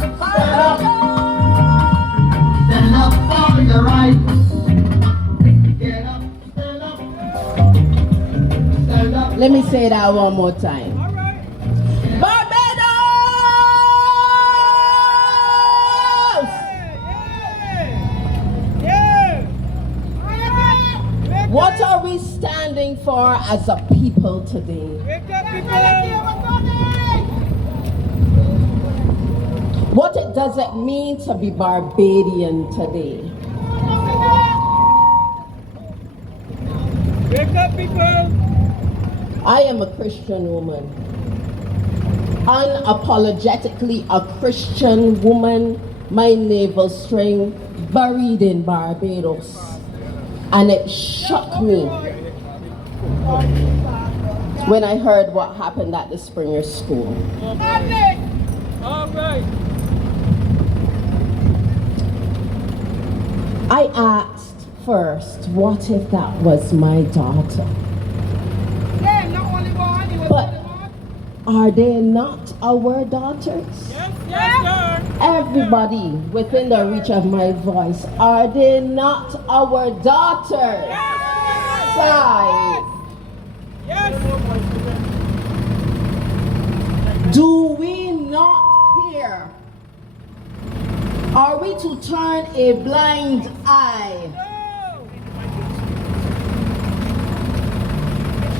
Stand up for your rights. Get up, stand up. Stand up. Let me say that one more time. Barbados! What are we standing for as a people today? What does it mean to be Barbadian today? Wake up, people! I am a Christian woman. Unapologetically a Christian woman, my navel string buried in Barbados. And it shocked me when I heard what happened at the Springer School. All right. I asked first, what if that was my daughter? Yeah, not only one, you But are they not our daughters? Yes, sir. Everybody within the reach of my voice, are they not our daughters? Side. Yes. Do we not hear? Are we to turn a blind eye?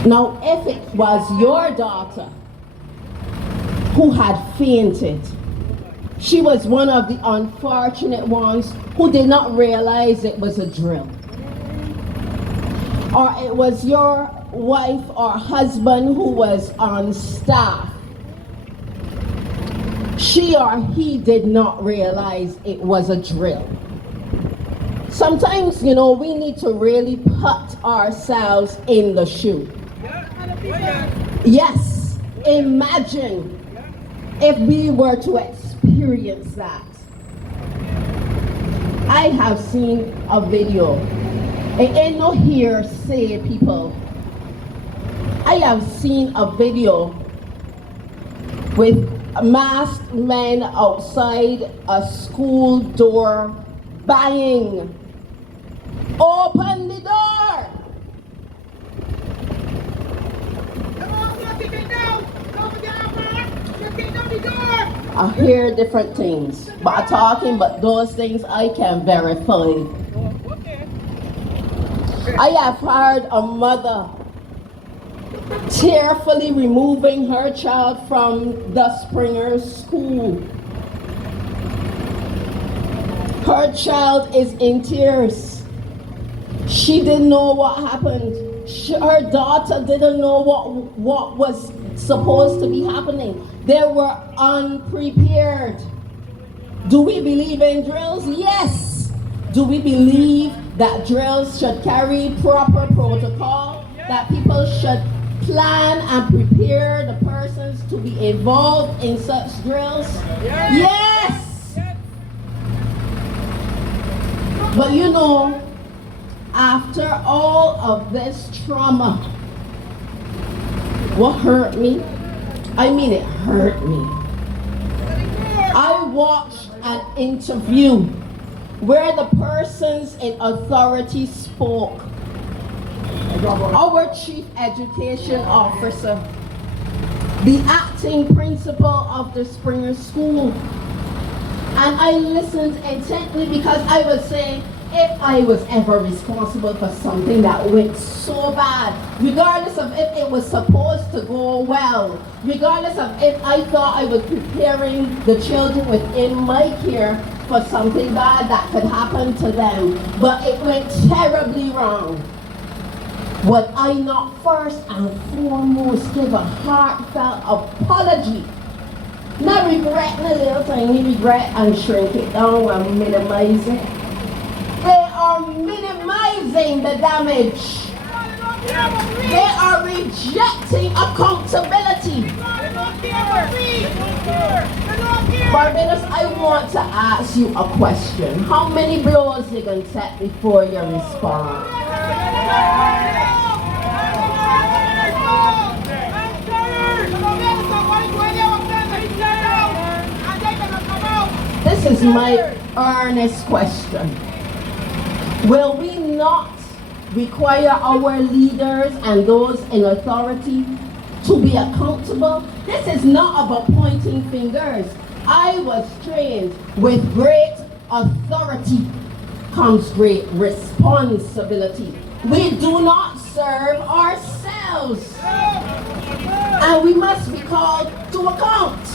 Now, if it was your daughter who had fainted, she was one of the unfortunate ones who did not realize it was a drill. Or it was your wife or husband who was on staff. She or he did not realize it was a drill. Sometimes, you know, we need to really put ourselves in the shoe. Yes, imagine if we were to experience that. I have seen a video. It ain't no hearsay, people. I have seen a video with masked men outside a school door banging. Open the door! I hear different things, but I'm talking about those things I can verify. I have heard a mother tearfully removing her child from the Springer School. Her child is in tears. She didn't know what happened. Her daughter didn't know what was supposed to be happening. They were unprepared. Do we believe in drills? Yes. Do we believe that drills should carry proper protocol? That people should plan and prepare the persons to be involved in such drills? Yes! But you know, after all of this trauma, what hurt me? I mean, it hurt me. I watched an interview where the persons in authority spoke. Our chief education officer, the acting principal of the Springer School. And I listened intently because I was saying, if I was ever responsible for something that went so bad, regardless of if it was supposed to go well, regardless of if I thought I was preparing the children within my care for something bad that could happen to them, but it went terribly wrong, would I not first and foremost give a heartfelt apology? Not regretting a little tiny regret and shrink it down and minimize it. They are minimizing the damage. They are rejecting accountability. Barbados, I want to ask you a question. How many blows you gonna take before you respond? This is my earnest question. Will we not require our leaders and those in authority to be accountable? This is not about pointing fingers. I was trained with great authority comes great responsibility. We do not serve ourselves. And we must be called to account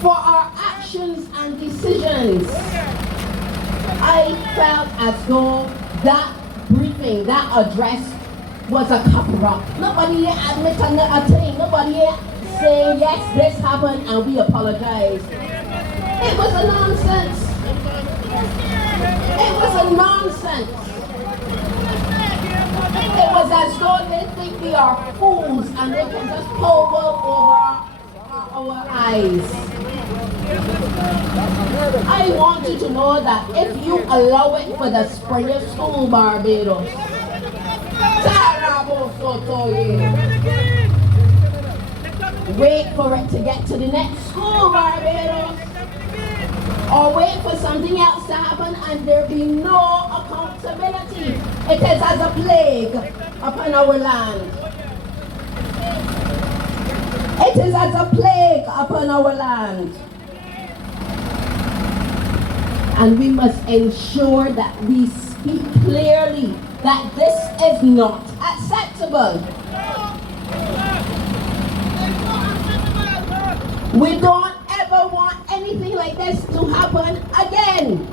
for our actions and decisions. I felt as though that briefing, that address was a cover-up. Nobody admitted a thing. Nobody saying, yes, this happened and we apologize. It was a nonsense. It was a nonsense. It was as though they think we are fools and they can just hover over our eyes. I want you to know that if you allow it for the spring of school, Barbados, wait for it to get to the next school, Barbados, or wait for something else to happen and there be no accountability. It is as a plague upon our land. It is as a plague upon our land. And we must ensure that we speak clearly that this is not acceptable. We don't ever want anything like this to happen again.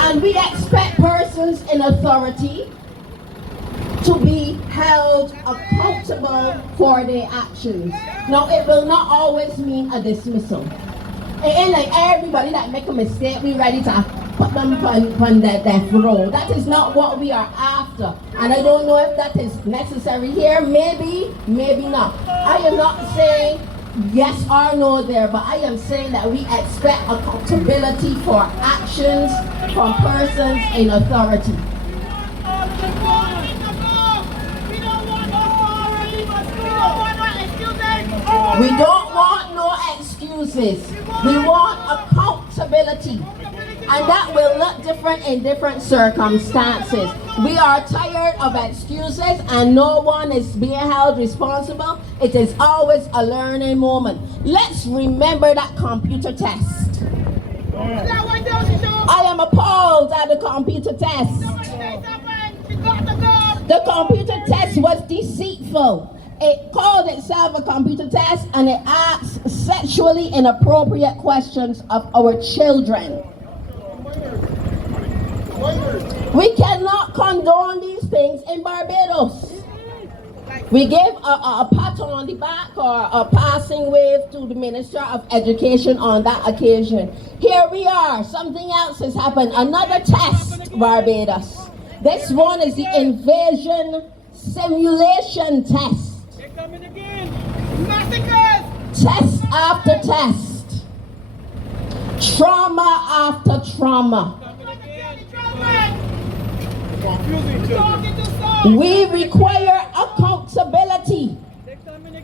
And we expect persons in authority to be held accountable for their actions. Now, it will not always mean a dismissal. It ain't like everybody that make a mistake, we ready to put them on the death row. That is not what we are after. And I don't know if that is necessary here. Maybe, maybe not. I am not saying yes or no there, but I am saying that we expect accountability for actions from persons in authority. We don't want no excuses. We want accountability. And that will look different in different circumstances. We are tired of excuses and no one is being held responsible. It is always a learning moment. Let's remember that computer test. I am appalled at the computer test. The computer test was deceitful. It called itself a computer test and it asked sexually inappropriate questions of our children. We cannot condone these things in Barbados. We give a pat on the back or a passing wave to the Minister of Education on that occasion. Here we are, something else has happened. Another test, Barbados. This one is the invasion simulation test. Test after test. Trauma after trauma. We require accountability.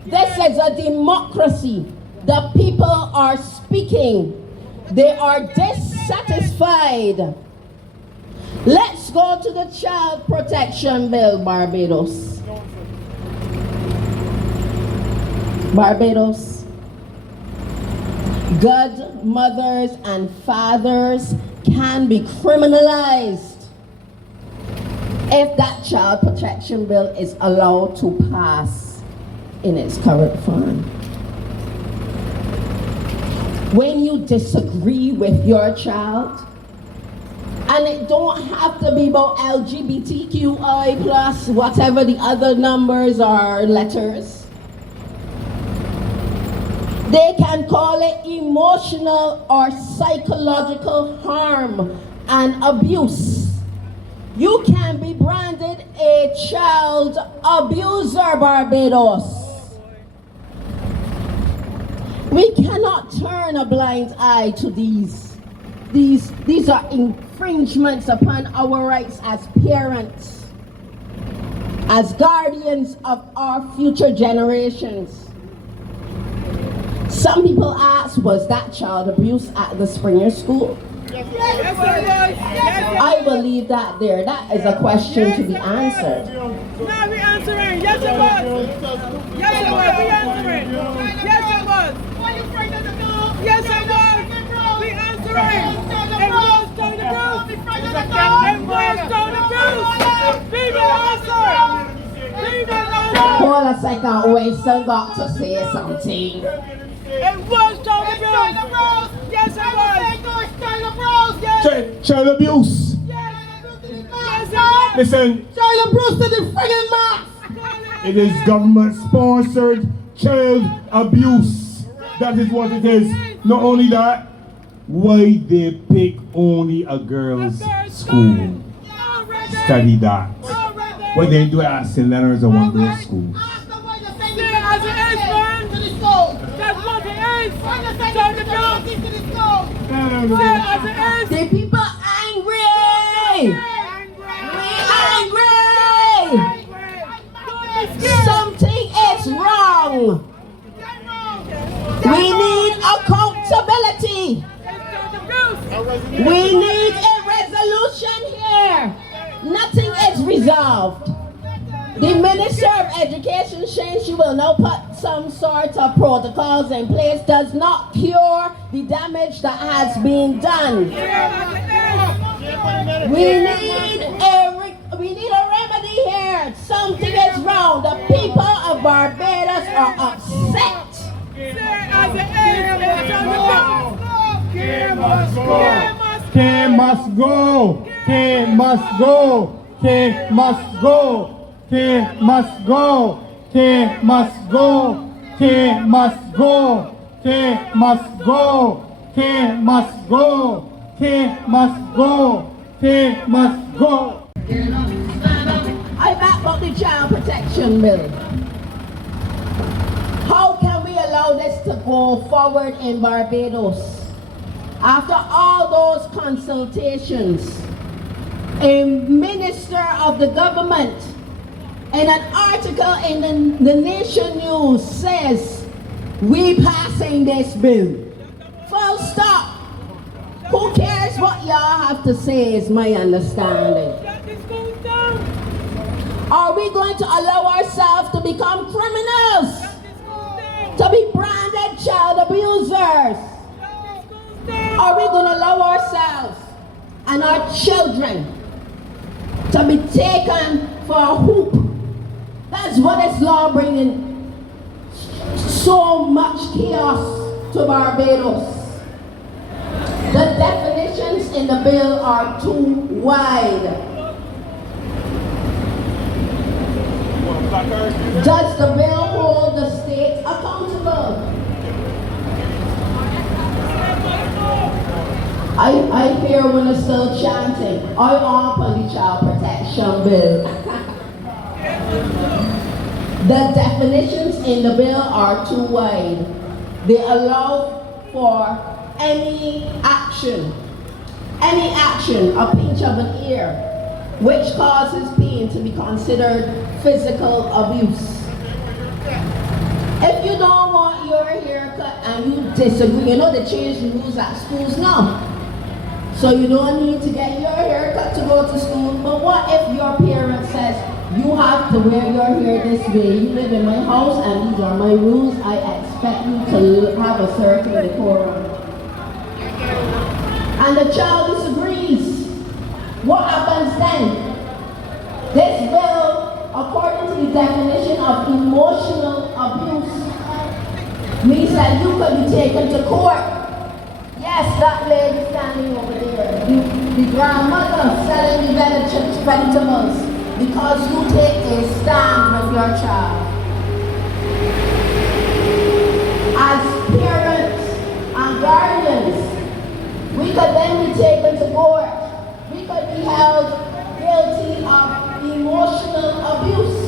This is a democracy. The people are speaking. They are dissatisfied. Let's go to the Child Protection Bill, Barbados. Barbados. Good mothers and fathers can be criminalized if that child protection bill is allowed to pass in its current form. When you disagree with your child, and it don't have to be about LGBTQI plus whatever the other numbers or letters, they can call it emotional or psychological harm and abuse. You can be branded a child abuser, Barbados. We cannot turn a blind eye to these. These are infringements upon our rights as parents, as guardians of our future generations. Some people ask, was that child abuse at the Springer School? Yes, it was. Yes, I will leave that there. That is a question to be answered. no, we answering. Yes, it was. Yes, it was. We answering. Yes, it was. Yes, it was. We answering. It was Tony Bruce. It was Tony Bruce. Leave it answer. Leave it answer. Hold a second, Winston got to say something. It was Tony Bruce. Yes, it was. Yes. Child abuse. Yes, Listen, Child abuse to the friggin' max! it is government-sponsored child abuse. That is what it is. Not only that, why they pick only a girls' school? Study that. Why they do it at St. Leonard's or one girls' school? As it is, man. That's what it is. Turn it down. As it is. The people angry! Something is wrong. We need accountability. We need a resolution here. Nothing is resolved. The Minister of Education saying she will now put some sort of protocols in place does not cure the damage that has been done. We need a remedy here. Something is wrong. The people of Barbados are upset. K must go. K must go. K must go. K must go. K must go. K must go. K must go. K must go. K must go. K must go. K must go. I back up the child protection bill. How can we allow this to go forward in Barbados? After all those consultations, a minister of the government in an article in the Nation News says, we passing this bill. Full stop. Who cares what y'all have to say is my understanding. Are we going to allow ourselves to become criminals? To be branded child abusers? Are we going to allow ourselves and our children to be taken for a hoop? That's what this law bringing so much chaos to Barbados. The definitions in the bill are too wide. Does the bill hold the states accountable? I hear when they're still chanting, I want on the child protection bill. The definitions in the bill are too wide. They allow for any action, a pinch of an ear, which causes pain to be considered physical abuse. If you don't want your haircut and you disagree, you know they changed the rules at schools now. So you don't need to get your haircut to go to school. But what if your parent says, you have to wear your hair this way. You live in my house and these are my rules. I expect you to have a certain decorum. And the child disagrees. What happens then? This bill, according to the definition of emotional abuse, means that you could be taken to court. Yes, that lady standing over there, the grandmother selling the vegetables, because you take a stand with your child. As parents and guardians, we could then be taken to court. We could be held guilty of emotional abuse.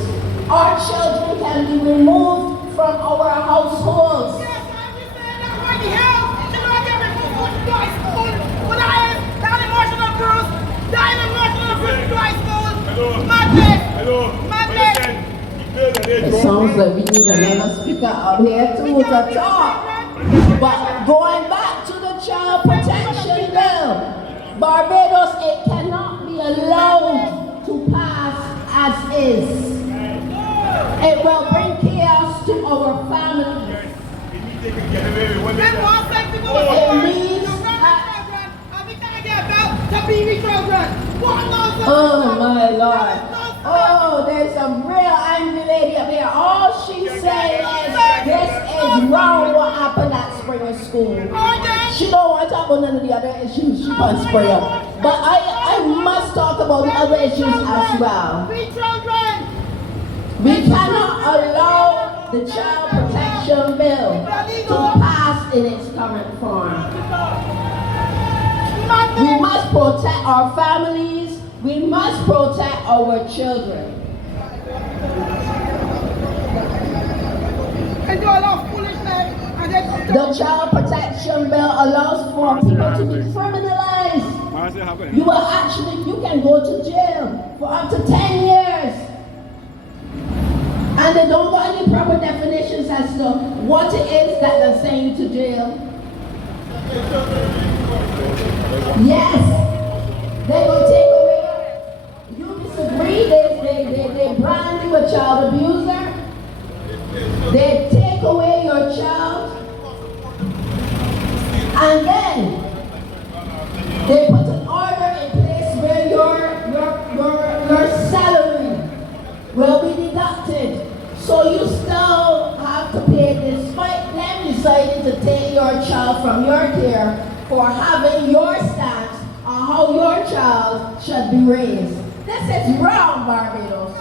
Our children can be removed from our households. Yes, I understand that right here. Children get removed from high school. When I am that emotional abuse, to high school. It sounds like we need another speaker up here too to talk. But going back to the child protection bill, Barbados, it cannot be allowed to pass as is. It will bring chaos to our families. It means oh my Lord. Oh, there's a real angry lady up here. All she's saying is this is wrong what happened at Springer School. She don't want to talk about none of the other issues. She wants Springer. But I must talk about the other issues as well. We cannot allow the child protection bill to pass in its current form. We must protect our families. We must protect our children. The child protection bill allows for people to be criminalized. You can go to jail for up to 10 years. And they don't got any proper definitions as to what it is that they're saying to jail. Yes, they will take away. You disagree, they brand you a child abuser. They take away your child. And then they put an order in place where your salary will be deducted. So you still have to pay despite them deciding to take your child from your care for having your stance on how your child should be raised. This is wrong, Barbados.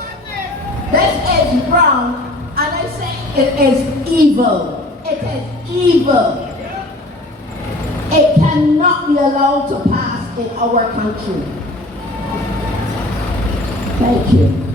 This is wrong, and I say it is evil. It is evil. It cannot be allowed to pass in our country. Thank you.